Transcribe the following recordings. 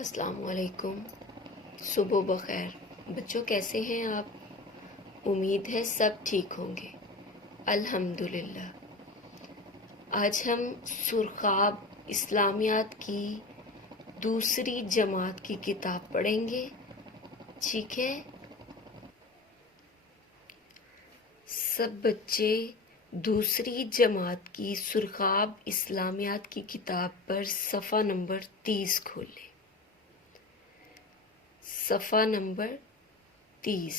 السلام علیکم، صبح بخیر بچوں، کیسے ہیں آپ؟ امید ہے سب ٹھیک ہوں گے الحمدللہ۔ آج ہم سرخاب اسلامیات کی دوسری جماعت کی کتاب پڑھیں گے، ٹھیک ہے؟ سب بچے دوسری جماعت کی سرخاب اسلامیات کی کتاب پر صفحہ نمبر 30 کھولیں۔ صفحہ نمبر 30۔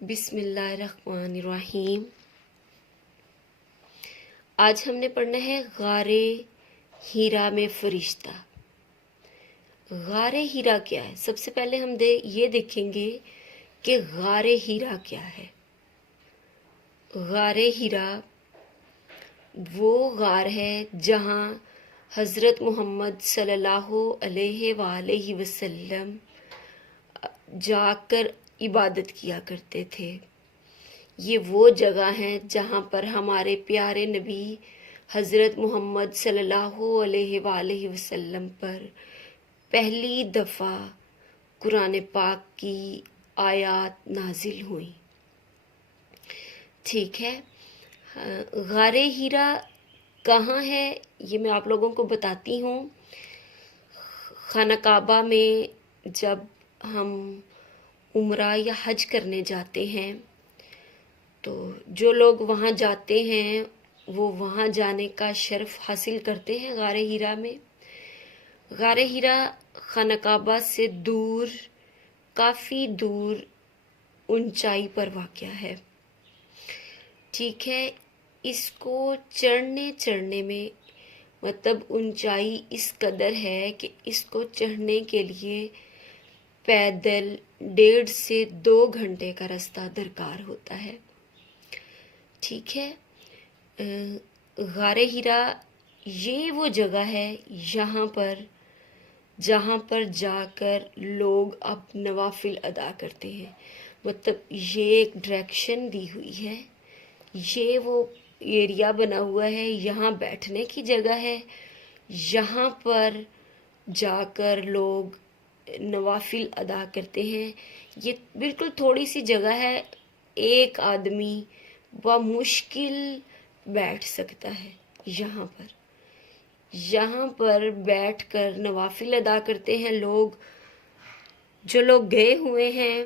بسم اللہ الرحمن الرحیم۔ آج ہم نے پڑھنا ہے غار ہیرا میں فرشتہ۔ غار ہیرا کیا ہے؟ سب سے پہلے ہم یہ دیکھیں گے کہ غار ہیرا کیا ہے۔ غار ہیرا وہ غار ہے جہاں حضرت محمد صلی اللہ علیہ وآلہ وسلم جا کر عبادت کیا کرتے تھے۔ یہ وہ جگہ ہے جہاں پر ہمارے پیارے نبی حضرت محمد صلی اللہ علیہ وآلہ وسلم پر پہلی دفعہ قرآن پاک کی آیات نازل ہوئیں، ٹھیک ہے؟ غار ہیرا کہاں ہے یہ میں آپ لوگوں کو بتاتی ہوں۔ خانہ کعبہ میں جب ہم عمرہ یا حج کرنے جاتے ہیں تو جو لوگ وہاں جاتے ہیں وہ وہاں جانے کا شرف حاصل کرتے ہیں غار ہیرا میں۔ غار ہیرا خانہ کعبہ سے دور، کافی دور اونچائی پر واقع ہے، ٹھیک ہے؟ اس کو چڑھنے میں مطلب اونچائی اس قدر ہے کہ اس کو چڑھنے کے لیے پیدل 1.5 سے 2 گھنٹے کا راستہ درکار ہوتا ہے، ٹھیک ہے؟ غار ہیرا یہ وہ جگہ ہے جہاں پر جا کر لوگ اب نوافل ادا کرتے ہیں، مطلب یہ ایک ڈائریکشن دی ہوئی ہے، یہ وہ ایریا بنا ہوا ہے، یہاں بیٹھنے کی جگہ ہے، یہاں پر جا کر لوگ نوافل ادا کرتے ہیں۔ یہ بالکل تھوڑی سی جگہ ہے، ایک آدمی بمشکل بیٹھ سکتا ہے یہاں پر بیٹھ کر نوافل ادا کرتے ہیں لوگ۔ جو لوگ گئے ہوئے ہیں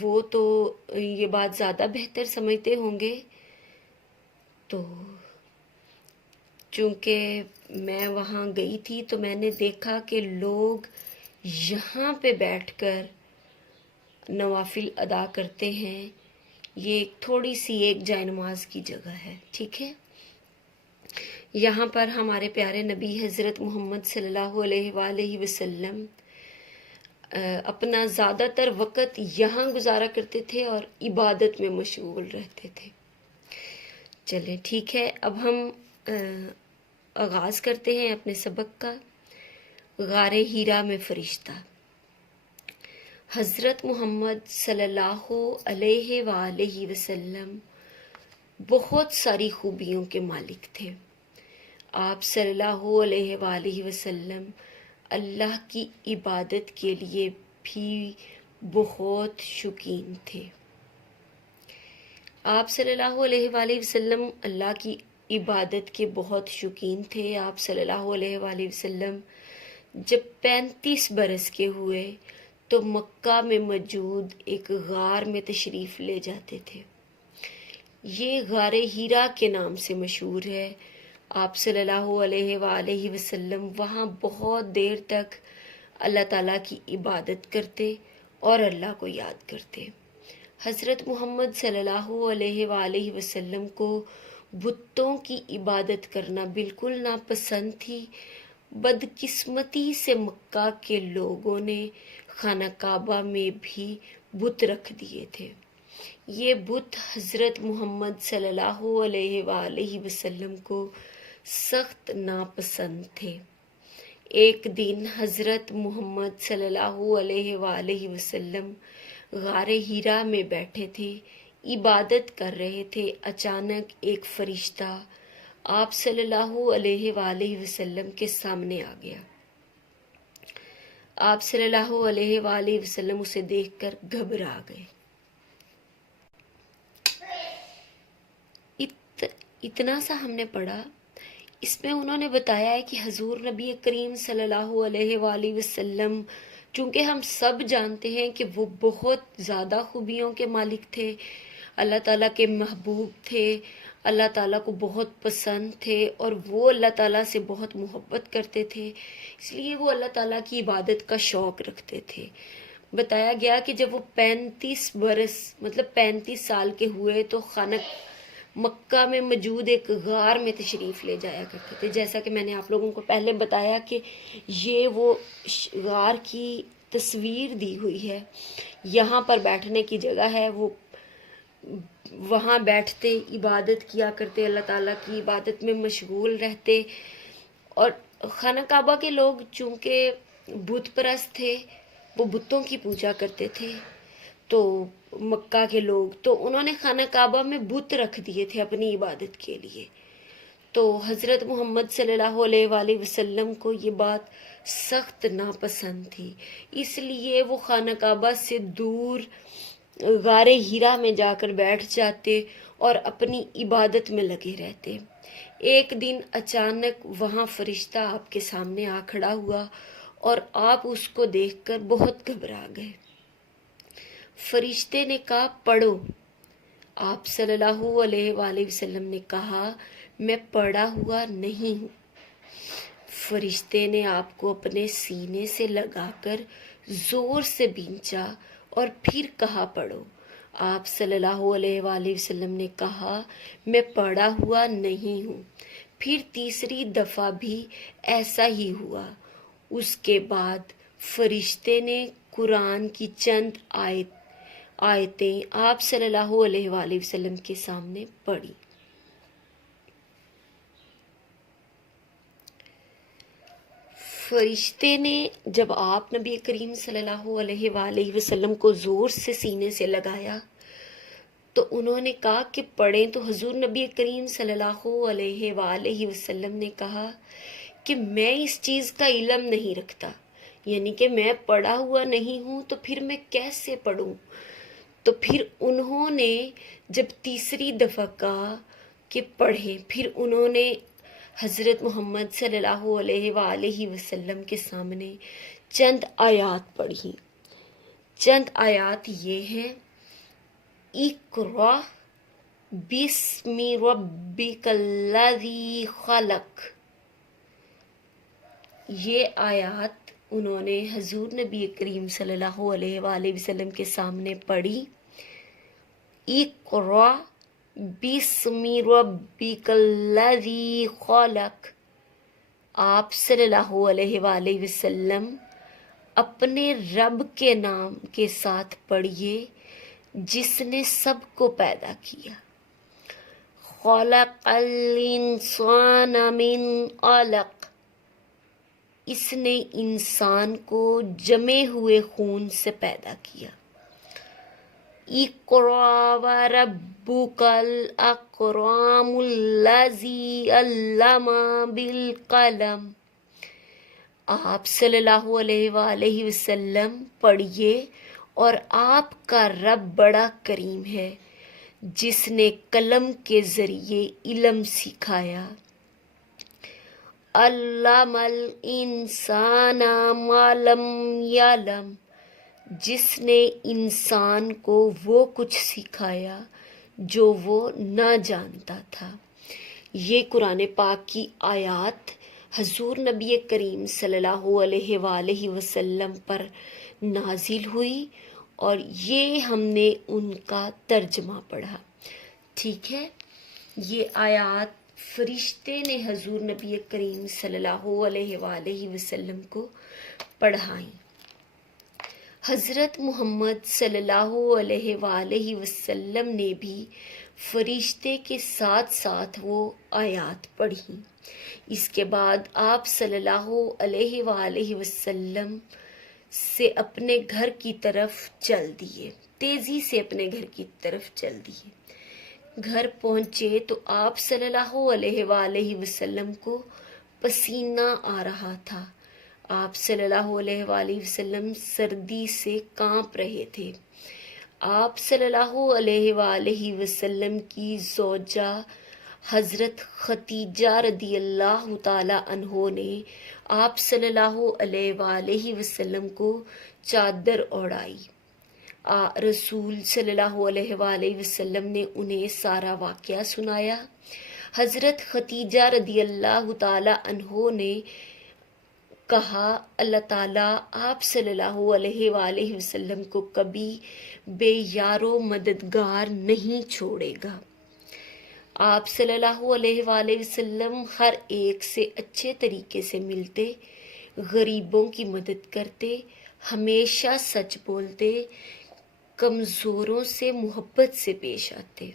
وہ تو یہ بات زیادہ بہتر سمجھتے ہوں گے، تو چونکہ میں وہاں گئی تھی تو میں نے دیکھا کہ لوگ یہاں پہ بیٹھ کر نوافل ادا کرتے ہیں۔ یہ تھوڑی سی ایک جائے نماز کی جگہ ہے، ٹھیک ہے؟ یہاں پر ہمارے پیارے نبی حضرت محمد صلی اللہ علیہ وآلہ وسلم اپنا زیادہ تر وقت یہاں گزارا کرتے تھے اور عبادت میں مشغول رہتے تھے۔ چلیں ٹھیک ہے، اب ہم آغاز کرتے ہیں اپنے سبق کا۔ غار ہیرا میں فرشتہ۔ حضرت محمد صلی اللہ علیہ وآلہ وسلم بہت ساری خوبیوں کے مالک تھے۔ آپ صلی اللہ علیہ وآلہ وسلم اللہ کی عبادت کے لیے بھی بہت شوقین تھے۔ آپ صلی اللہ علیہ وآلہ وسلم اللہ کی عبادت کے بہت شوقین تھے۔ آپ صلی اللہ علیہ وآلہ وسلم جب 35 برس کے ہوئے تو مکہ میں موجود ایک غار میں تشریف لے جاتے تھے۔ یہ غار ہیرا کے نام سے مشہور ہے۔ آپ صلی اللہ علیہ وآلہ وسلم وہاں بہت دیر تک اللہ تعالیٰ کی عبادت کرتے اور اللہ کو یاد کرتے۔ حضرت محمد صلی اللہ علیہ وآلہ وسلم کو بتوں کی عبادت کرنا بالکل ناپسند تھی۔ بدقسمتی سے مکہ کے لوگوں نے خانہ کعبہ میں بھی بت رکھ دیے تھے۔ یہ بت حضرت محمد صلی اللہ علیہ وآلہ وسلم کو سخت ناپسند تھے۔ ایک دن حضرت محمد صلی اللہ علیہ وآلہ وسلم غار ہیرا میں بیٹھے تھے، عبادت کر رہے تھے۔ اچانک ایک فرشتہ آپ صلی اللہ علیہ وآلہ وسلم کے سامنے آ گیا۔ آپ صلی اللہ علیہ وآلہ وسلم اسے دیکھ کر گھبرا گئے۔ اتنا سا ہم نے پڑھا، اس میں انہوں نے بتایا ہے کہ حضور نبی کریم صلی اللہ علیہ وآلہ وسلم، چونکہ ہم سب جانتے ہیں کہ وہ بہت زیادہ خوبیوں کے مالک تھے، اللہ تعالیٰ کے محبوب تھے، اللہ تعالیٰ کو بہت پسند تھے، اور وہ اللہ تعالیٰ سے بہت محبت کرتے تھے، اس لیے وہ اللہ تعالیٰ کی عبادت کا شوق رکھتے تھے۔ بتایا گیا کہ جب وہ 35 برس مطلب 35 سال کے ہوئے تو خانہ مکہ میں موجود ایک غار میں تشریف لے جایا کرتے تھے، جیسا کہ میں نے آپ لوگوں کو پہلے بتایا کہ یہ وہ غار کی تصویر دی ہوئی ہے، یہاں پر بیٹھنے کی جگہ ہے، وہ وہاں بیٹھتے عبادت کیا کرتے، اللہ تعالیٰ کی عبادت میں مشغول رہتے۔ اور خانہ کعبہ کے لوگ چونکہ بت پرست تھے، وہ بتوں کی پوجا کرتے تھے، تو مکہ کے لوگ تو انہوں نے خانہ کعبہ میں بت رکھ دیے تھے اپنی عبادت کے لیے۔ تو حضرت محمد صلی اللہ علیہ وآلہ وسلم کو یہ بات سخت ناپسند تھی، اس لیے وہ خانہ کعبہ سے دور غار ہیرا میں جا کر بیٹھ جاتے اور اپنی عبادت میں لگے رہتے۔ ایک دن اچانک وہاں فرشتہ آپ کے سامنے آ کھڑا ہوا اور آپ اس کو دیکھ کر بہت گھبرا گئے۔ فرشتے نے کہا پڑھو۔ آپ صلی اللہ علیہ وآلہ وسلم نے کہا میں پڑھا ہوا نہیں ہوں۔ فرشتے نے آپ کو اپنے سینے سے لگا کر زور سے بھینچا اور پھر کہا پڑھو۔ آپ صلی اللہ علیہ وآلہ وسلم نے کہا میں پڑھا ہوا نہیں ہوں۔ پھر تیسری دفعہ بھی ایسا ہی ہوا۔ اس کے بعد فرشتے نے قرآن کی چند آیتیں آپ صلی اللہ علیہ وآلہ وسلم کے سامنے پڑھی۔ فرشتے نے جب آپ نبی کریم صلی اللہ علیہ وآلہ وسلم کو زور سے سینے سے لگایا تو انہوں نے کہا کہ پڑھیں، تو حضور نبی کریم صلی اللہ علیہ وآلہ وسلم نے کہا کہ میں اس چیز کا علم نہیں رکھتا، یعنی کہ میں پڑھا ہوا نہیں ہوں تو پھر میں کیسے پڑھوں۔ تو پھر انہوں نے جب تیسری دفعہ کہا کہ پڑھیں، پھر انہوں نے حضرت محمد صلی اللہ علیہ وآلہ وسلم کے سامنے چند آیات پڑھی۔ چند آیات یہ ہیں، اقرأ بسم ربک الذی خلق۔ یہ آیات انہوں نے حضور نبی کریم صلی اللہ علیہ وآلہ وسلم کے سامنے پڑھی۔ اقرأ بسم ربک الذی خلق۔ آپ صلی اللہ علیہ وآلہ وسلم اپنے رب کے نام کے ساتھ پڑھیے جس نے سب کو پیدا کیا۔ خلق الانسان من علق۔ اس نے انسان کو جمے ہوئے خون سے پیدا کیا۔ اقرأ وربک الاکرم الذی علم بالقلم۔ آپ صلی اللہ علیہ وآلہ وسلم پڑھیے اور آپ کا رب بڑا کریم ہے جس نے قلم کے ذریعے علم سکھایا۔ علم الانسان ما لم یعلم۔ جس نے انسان کو وہ کچھ سکھایا جو وہ نہ جانتا تھا۔ یہ قرآن پاک کی آیات حضور نبی کریم صلی اللہ علیہ وآلہ وسلم پر نازل ہوئی اور یہ ہم نے ان کا ترجمہ پڑھا۔ ٹھیک ہے، یہ آیات فرشتے نے حضور نبی کریم صلی اللہ علیہ وآلہ وسلم کو پڑھائیں۔ حضرت محمد صلی اللہ علیہ وآلہ وسلم نے بھی فرشتے کے ساتھ ساتھ وہ آیات پڑھی۔ اس کے بعد آپ صلی اللہ علیہ وآلہ وسلم سے اپنے گھر کی طرف چل دیے، تیزی سے اپنے گھر کی طرف چل دیے۔ گھر پہنچے تو آپ صلی اللہ علیہ وآلہ وسلم کو پسینہ آ رہا تھا۔ آپ صلی اللہ علیہ وآلہ وسلم سردی سے کانپ رہے تھے۔ آپ صلی اللہ علیہ وآلہ وسلم کی زوجہ حضرت خدیجہ رضی اللہ تعالی عنہ نے آپ صلی اللہ علیہ وآلہ وسلم کو چادر اوڑھائی۔ رسول صلی اللہ علیہ وآلہ وسلم نے انہیں سارا واقعہ سنایا۔ حضرت خدیجہ رضی اللہ تعالی عنہ نے کہا اللہ تعالیٰ آپ صلی اللہ علیہ وآلہ وسلم کو کبھی بے یار و مددگار نہیں چھوڑے گا۔ آپ صلی اللہ علیہ وآلہ وسلم ہر ایک سے اچھے طریقے سے ملتے، غریبوں کی مدد کرتے، ہمیشہ سچ بولتے، کمزوروں سے محبت سے پیش آتے۔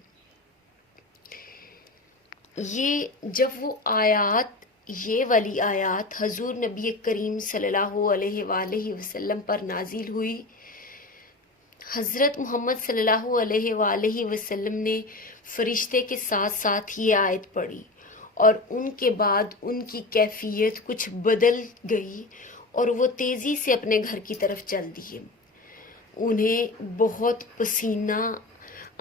یہ والی آیات حضور نبی کریم صلی اللہ علیہ وآلہ وسلم پر نازل ہوئی۔ حضرت محمد صلی اللہ علیہ وآلہ وسلم نے فرشتے کے ساتھ ساتھ یہ آیت پڑھی، اور ان کے بعد ان کی کیفیت کچھ بدل گئی اور وہ تیزی سے اپنے گھر کی طرف چل دیے۔ انہیں بہت پسینہ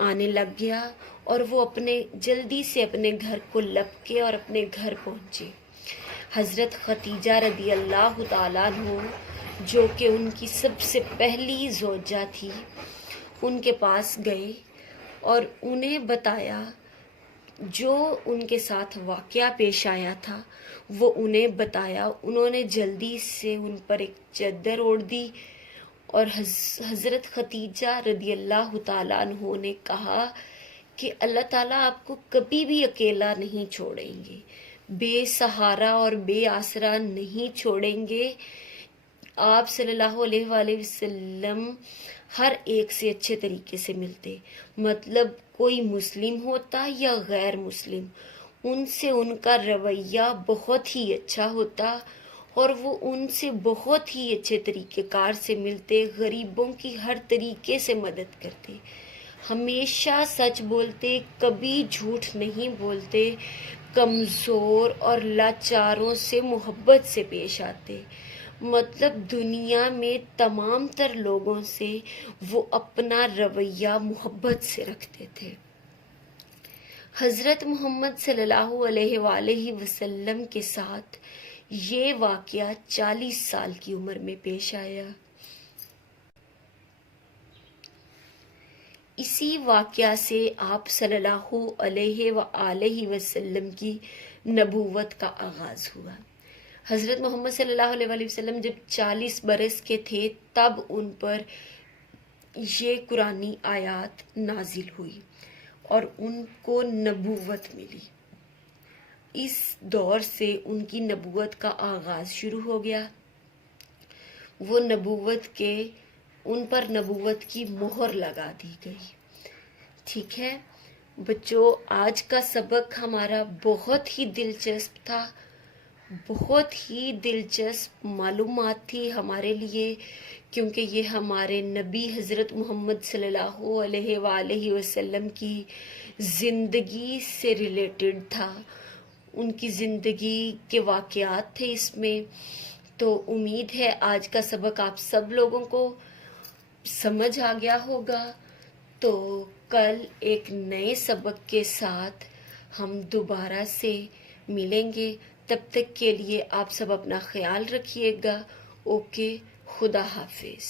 آنے لگ گیا اور وہ جلدی سے اپنے گھر کو لپکے اور اپنے گھر پہنچے۔ حضرت خدیجہ رضی اللہ تعالیٰ عنہ جو کہ ان کی سب سے پہلی زوجہ تھی، ان کے پاس گئے اور انہیں بتایا جو ان کے ساتھ واقعہ پیش آیا تھا، وہ انہیں بتایا۔ انہوں نے جلدی سے ان پر ایک چادر اوڑھ دی اور حضرت خدیجہ رضی اللہ تعالیٰ عنہ نے کہا کہ اللہ تعالیٰ آپ کو کبھی بھی اکیلا نہیں چھوڑیں گے، بے سہارا اور بے آسرا نہیں چھوڑیں گے۔ آپ صلی اللہ علیہ وآلہ وسلم ہر ایک سے اچھے طریقے سے ملتے، مطلب کوئی مسلم ہوتا یا غیر مسلم، ان سے ان کا رویہ بہت ہی اچھا ہوتا اور وہ ان سے بہت ہی اچھے طریقے کار سے ملتے، غریبوں کی ہر طریقے سے مدد کرتے، ہمیشہ سچ بولتے، کبھی جھوٹ نہیں بولتے، کمزور اور لاچاروں سے محبت سے پیش آتے، مطلب دنیا میں تمام تر لوگوں سے وہ اپنا رویہ محبت سے رکھتے تھے۔ حضرت محمد صلی اللہ علیہ وآلہ وسلم کے ساتھ یہ واقعہ 40 سال کی عمر میں پیش آیا۔ اسی واقعہ سے آپ صلی اللہ علیہ وآلہ وسلم کی نبوت کا آغاز ہوا۔ حضرت محمد صلی اللہ علیہ وآلہ وسلم جب 40 برس کے تھے تب ان پر یہ قرآنی آیات نازل ہوئی اور ان کو نبوت ملی۔ اس دور سے ان کی نبوت کا آغاز شروع ہو گیا۔ وہ ان پر نبوت کی مہر لگا دی گئی۔ ٹھیک ہے بچوں، آج کا سبق ہمارا بہت ہی دلچسپ تھا، بہت ہی دلچسپ معلومات تھی ہمارے لیے، کیونکہ یہ ہمارے نبی حضرت محمد صلی اللہ علیہ وآلہ وسلم کی زندگی سے ریلیٹڈ تھا، ان کی زندگی کے واقعات تھے اس میں۔ تو امید ہے آج کا سبق آپ سب لوگوں کو سمجھ آ گیا ہوگا۔ تو کل ایک نئے سبق کے ساتھ ہم دوبارہ سے ملیں گے، تب تک کے لیے آپ سب اپنا خیال رکھیے گا۔ اوکے، خدا حافظ۔